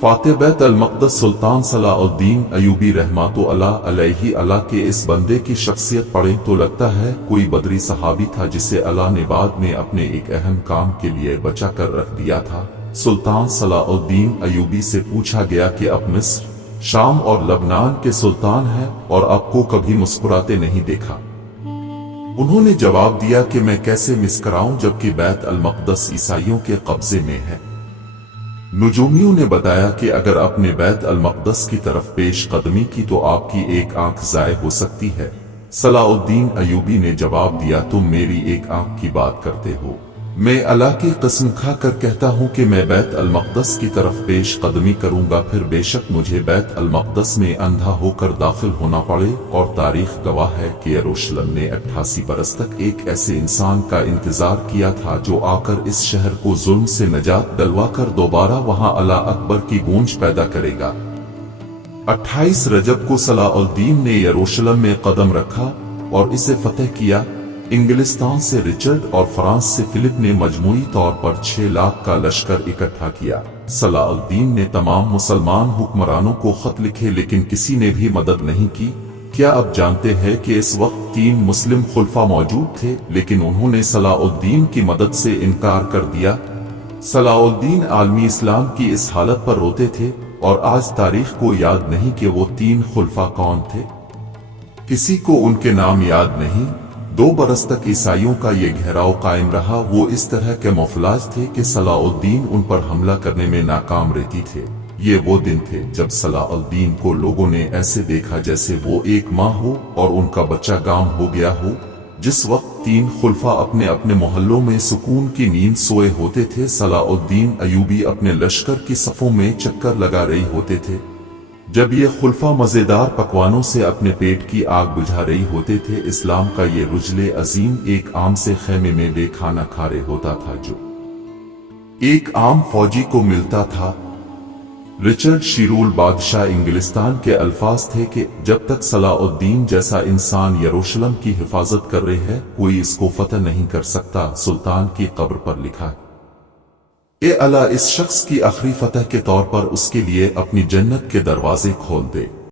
Fatih बैत अल-मक़दस सुल्तान सलाउद्दीन अयूबी रहमतुल्लाह अलैहि अल्लाह के इस बंदे की शख्सियत पढ़ें तो लगता है कोई बदरी सहाबी था जिसे अल्लाह ने बाद में अपने एक अहम काम के लिए बचा कर रख दिया था। सुल्तान सलाउद्दीन अयूबी से पूछा गया कि अब मिस्र, शाम और लबनान के सुल्तान हैं और आपको कभी मुस्कुराते नहीं देखा। उन्होंने जवाब दिया कि मैं कैसे मुस्कुराऊं जबकि बैत अल-मक़दस ईसाइयों के कब्जे में है। नुजूमियों ने बताया कि अगर आपने बैत अल-मक़दस की तरफ पेश कदमी की तो आपकी एक आंख ज़ाय हो सकती है। सलाउद्दीन अयूबी ने जवाब दिया, तुम मेरी एक आंख की बात करते हो। मैं अल्लाह की कसम खाकर कहता हूँ कि मैं बैत अल-मक़दस की तरफ पेश कदमी करूंगा, फिर बेशक मुझे बैत अल-मक़दस में अंधा होकर दाखिल होना पड़े। और तारीख गवाह है कि यरूशलेम ने 88 बरस तक एक ऐसे इंसान का इंतजार किया था जो आकर इस शहर को जुल्म से निजात दिलवाकर दोबारा वहां अल्लाह अकबर की गूंज पैदा करेगा। 28 रजब को सलाउद्दीन ने यरूशलेम में कदम रखा और इसे फतह किया। इंग्लिस्तान से रिचर्ड और फ्रांस से फिलिप ने मजमूई तौर पर 6 लाख का लश्कर इकट्ठा किया। सलाउद्दीन ने तमाम मुसलमान हुक्मरानों को खत लिखे लेकिन किसी ने भी मदद नहीं की। क्या आप जानते हैं कि इस वक्त 3 मुस्लिम खुलफा मौजूद थे लेकिन उन्होंने सलाउद्दीन की मदद से इनकार कर दिया। सलाउद्दीन आलमी इस्लाम की इस हालत पर रोते थे और आज तारीख को याद नहीं कि वो 3 खुलफा कौन थे। किसी को उनके नाम याद नहीं। 2 बरस तक ईसाइयों का ये घेराव कायम रहा। वो इस तरह के मुफलाज थे कि सलाउद्दीन उन पर हमला करने में नाकाम रहती थे। ये वो दिन थे जब सलाउद्दीन को लोगों ने ऐसे देखा जैसे वो एक माँ हो और उनका बच्चा गाम हो गया हो। जिस वक्त 3 खुलफा अपने अपने मोहल्लों में सुकून की नींद सोए होते थे, सलाउद्दीन अयूबी अपने लश्कर की सफों में चक्कर लगा रही होते थे। जब ये खुलफा मजेदार पकवानों से अपने पेट की आग बुझा रही होते थे, इस्लाम का ये रुजले अजीम एक आम से खेमे में वे खाना खा रहे होता था जो एक आम फौजी को मिलता था। रिचर्ड शिरूल बादशाह इंग्लिस्तान के अल्फाज थे कि जब तक सलाउद्दीन जैसा इंसान यरूशलेम की हिफाजत कर रहे है कोई इसको फतह नहीं कर सकता। सुल्तान की कब्र पर लिखा, ए अल्लाह इस शख्स की आखिरी फतह के तौर पर उसके लिए अपनी जन्नत के दरवाजे खोल दे।